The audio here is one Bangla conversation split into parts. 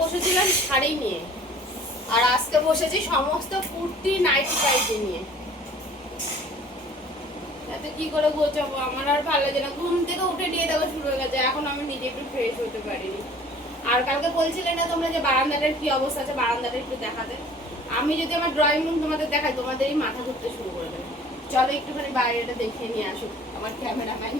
বসেছিলাম শাড়ি নিয়ে, আর আজকে বসেছি সমস্ত কুর্তি নাইটি টাইটি নিয়ে। এতে কি করে গোছাবো? আমার আর ভালো লাগে না। ঘুম থেকে উঠে নিয়ে দেওয়া শুরু হয়ে গেছে, এখন আমি নিজে একটু ফ্রেশ হতে পারিনি। আর কালকে বলছিলে না তোমরা যে বারান্দাটার কি অবস্থা আছে, বারান্দাটা একটু দেখাতে। আমি যদি আমার ড্রয়িং রুম তোমাদের দেখাই, তোমাদেরই মাথা ঘুরতে শুরু করে দেবে। চলো একটুখানি বাইরেটা দেখিয়ে নিয়ে আসুক আমার ক্যামেরাম্যান।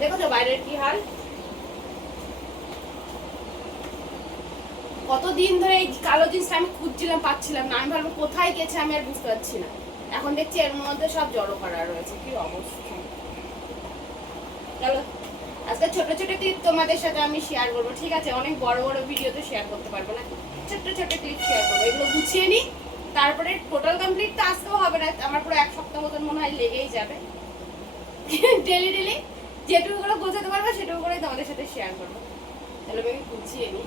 দেখো তো বাইরের কি হাল। কতদিন ধরে এই কালো জিন্সটা আমি খুঁজছিলাম, পাচ্ছিলাম না। আমি ভাবলাম কোথায় গেছে, আমি আর বুঝতে পারছি না। এখন দেখছি এর মধ্যে সব জড়ো করা রয়েছে। কি অবস্থা। চলো আজকে ছোট ছোট ক্লিপ তোমাদের সাথে আমি শেয়ার করবো, ঠিক আছে? অনেক বড় বড় ভিডিও তো শেয়ার করতে পারবো না, ছোট ছোট ক্লিপ শেয়ার করবো। এগুলো গুছিয়ে নিই, তারপরে টোটাল কমপ্লিট তো আসতেও হবে না। আমার পুরো 1 সপ্তাহ মতন মনে হয় লেগেই যাবে। ডেলি ডেলি যেটুকু করে গোছাতে পারবো সেটুকু করেই তোমাদের সাথে শেয়ার করবো। তাহলে আমি গুছিয়ে নিই।